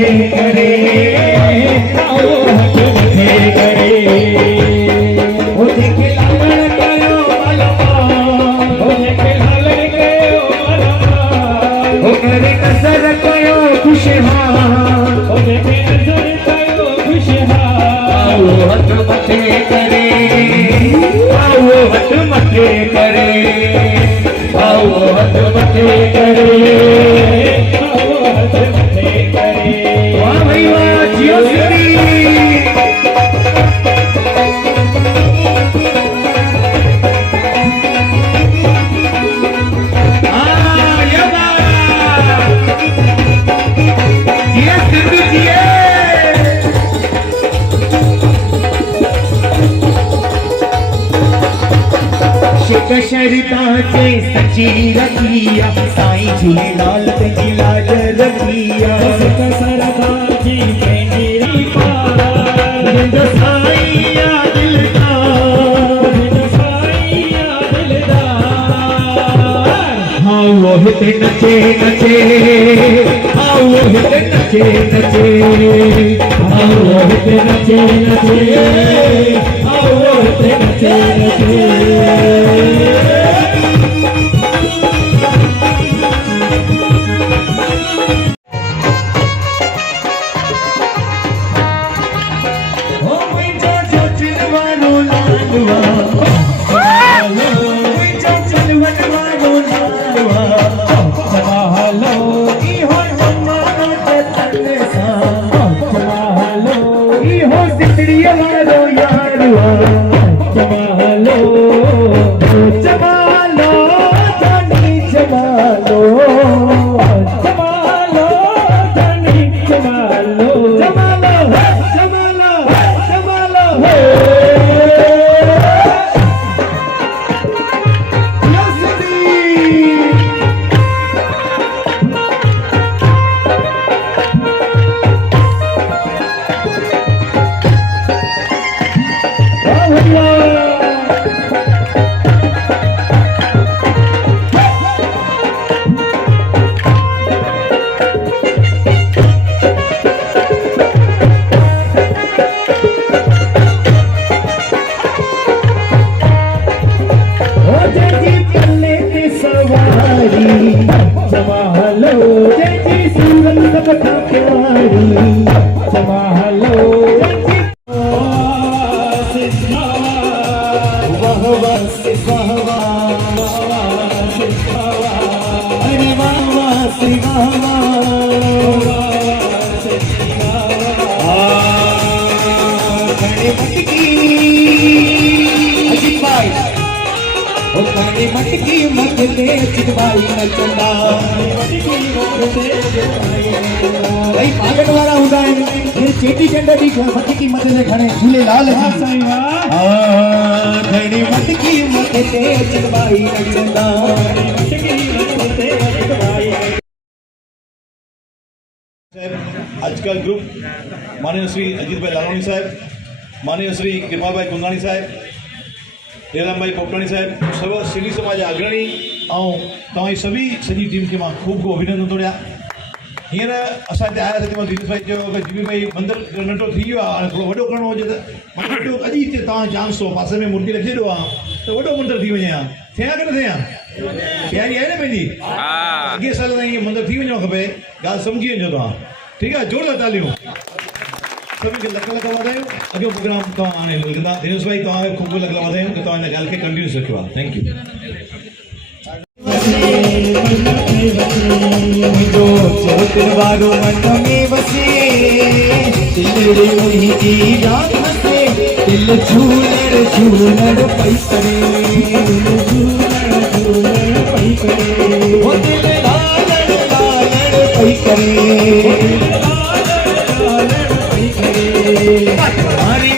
मथे करे, आओ हथ मथे करे। ओ जेके लालण कयो मलमा, ओ जेके लालण कयो मलमा, ओ करे नज़र कयो खुशहाल, ओ जेके नज़र कयो खुशहाल। आओ हथ मथे करे, आओ हथ मथे करे, आओ हथ मथे करे, आओ हथ मथे करे। वाह भाई वाह, जियो सिटी। शरता से सची रखिया, साईं झूलेलाल पंहिंजी लाज रखिया। शरता जी पंहिंजी साईं या दिलदार, साईं या दिलदार। हाँ वो हिते नचे नचे, हाँ वो हिते नचे नचे, हाँ वो हिते नचे नचे, हाँ वो हिते नचे नचे। मटकी मत दे चिटवाई नचंदा, भाई पागल वारा हुंदा आहिनि, ये चेटी चंड दी मटकी मत दे खणे झूलेलाल जी साईं। हां घणी मटकी मत दे चिटवाई नचंदा, मटकी मत दे चिटवाई। आज का ग्रुप माननीय श्री अजीत भाई लालवाणी साहब, माननीय श्री कृपाल भाई कुंदाणी साहब, हीराम भाई पोपटाणी साहब, सब सिंधी समाज अग्रणी और तव्हां सभी सॼी टीम के मां खूब खूब अभिनंदन थो ॾियां। हींअर असां हिते आया हुआसीं, दिलीप भाई चयो कि जीवी भाई मंदिर नंढो थी वियो आहे, हाणे थोरो वॾो करिणो हुजे त वॾो अॼु हिते तव्हां चांस हो पासे में मूर्ति रखी ॾियो आहे त वॾो मंदिर थी वञे हा, थिया की न थिया? तयारी आहे न पंहिंजी? अॻे साल ताईं इहो मंदिर थी वञणो खपे, ॻाल्हि सम्झी वञो तव्हां, ठीकु आहे? जोरदार तालियूं सभी के लख लख वाधायूं। अॻियो प्रोग्राम तव्हां हाणे कंदा। दिनेश भाई तव्हांखे खूब लख वाधायूं कि तव्हां हिन ॻाल्हि खे कंटिन्यूस रखियो आहे। Thank you. मुंहिंजो चोटिन वारो मन में वसे, दिलड़ी मुंहिंजी यादि हसे, दिल झूलण झूलण पई करे, झूलण झूलण पई करे, ओ दिल लालण लालण पई करे, लालण पई करे। हरी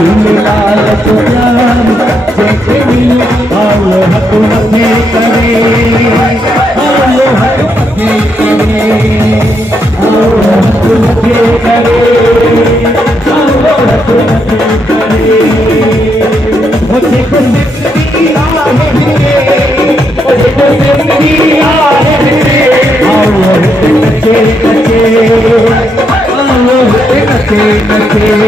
झूलेलाल जो प्यार जैसे मिले आओ हक मथे करे आओ हक मथे करे आओ हक मथे करे आओ हक मथे करे मुझे को जिंदगी आए मुझे को जिंदगी आए आओ हक कचे कचे आओ हक कचे कचे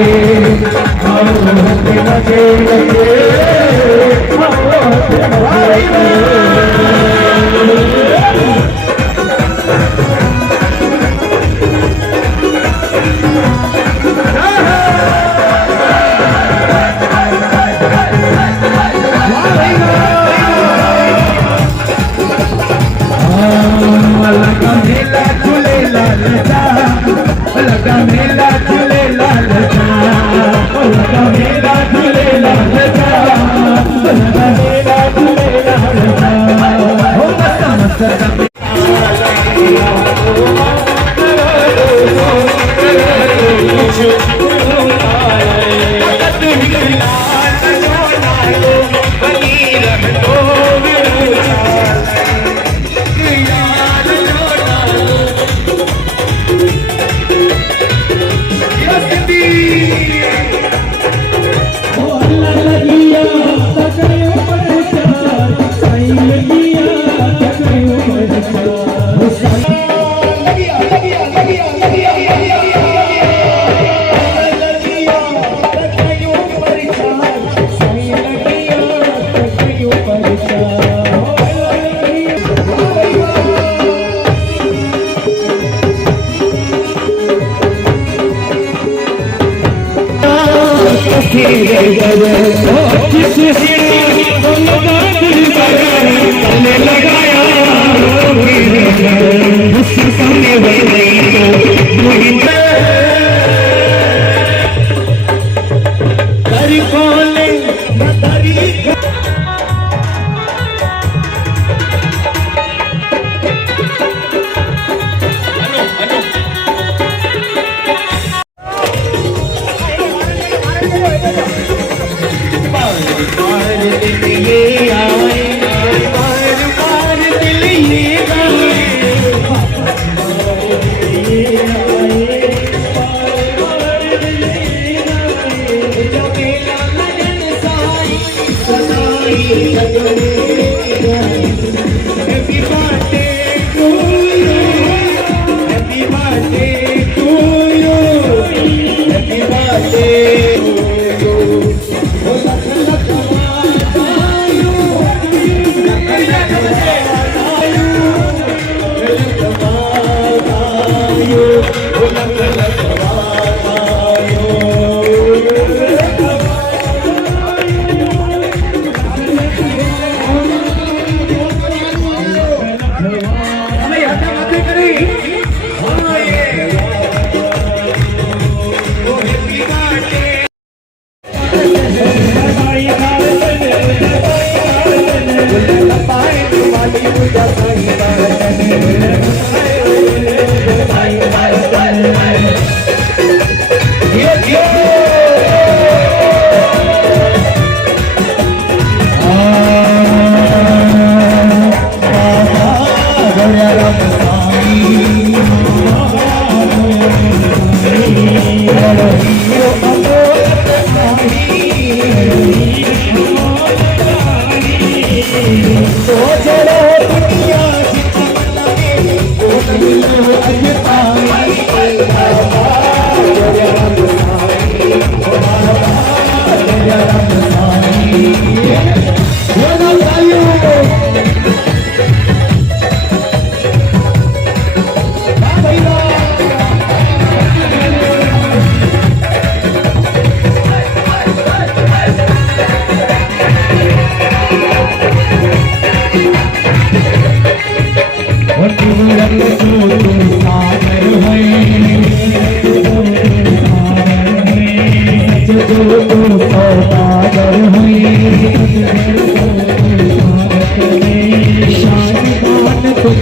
Namaste,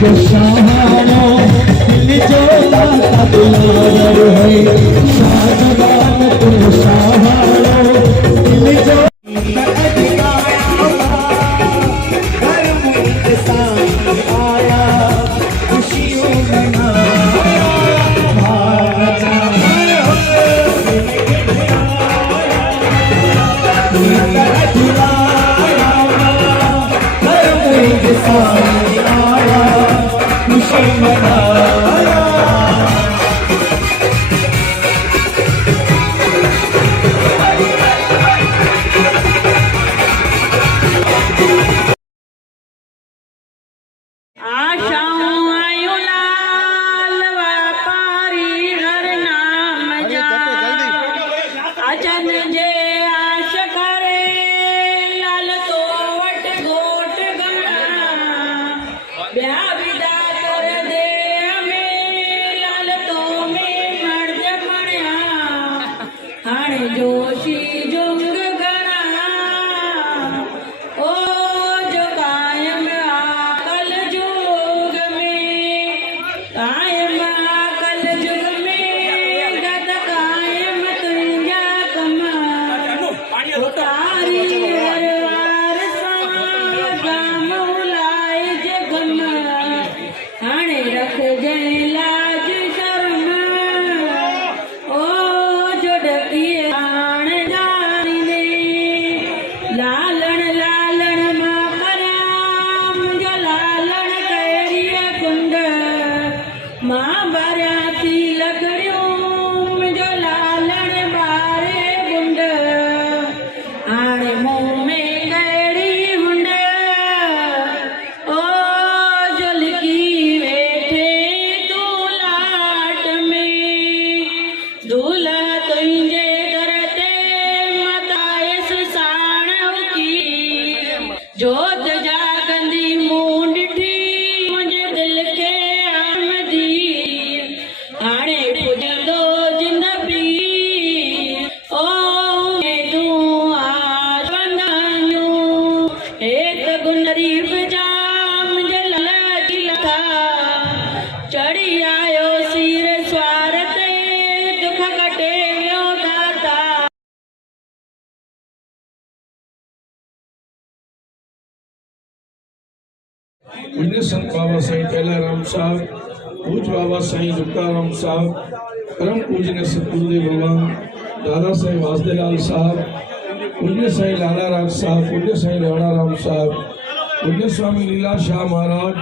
को सहारो दिल जो माता दुलार है शाहजहान को सहारो दिल जो आया खुशियों में जोशी जुंग गणा ओ जो कायम आकल जुग में कायम आकल जुग में गत कायम तुंजा कमा तारी हरवार गाम उलाए जगम हाणे रख जय लाज शर्म ओ जो डकिए लालण लालण मां कराम जो लालण करिया कुंड मां भरिया थी लकड़ियूं जो लालण बारे गुंड हाणे मुंह में कहिड़ी हुंड ओ जो लिकी वेठे तूं लाट में दूल्हा तुंहिंजे दर ते मतायस साण जोत जागंदी मूं ॾिठी मुंहिंजे दिलि खे आमदी हाणे पुॼंदो जिंदगी ओ तूं आशवंदायूं हे त गुनरीब जाम जलजी लथा चढ़ी आयो सीर स्वार ते दुख कटे वियो दाता पूज्य संत बाबा साईं टेलाराम साहब, पूज्य बाबा साईं दुक्ताराम साहब, परम पूजनीय सतगुरुदेव भगवान दादा साईं वासुदेवलाल साहब, पूज्य साईं लाला राज साहब, पूज्य साईं राणा राम साहब, पूज्य स्वामी लीला शाह महाराज,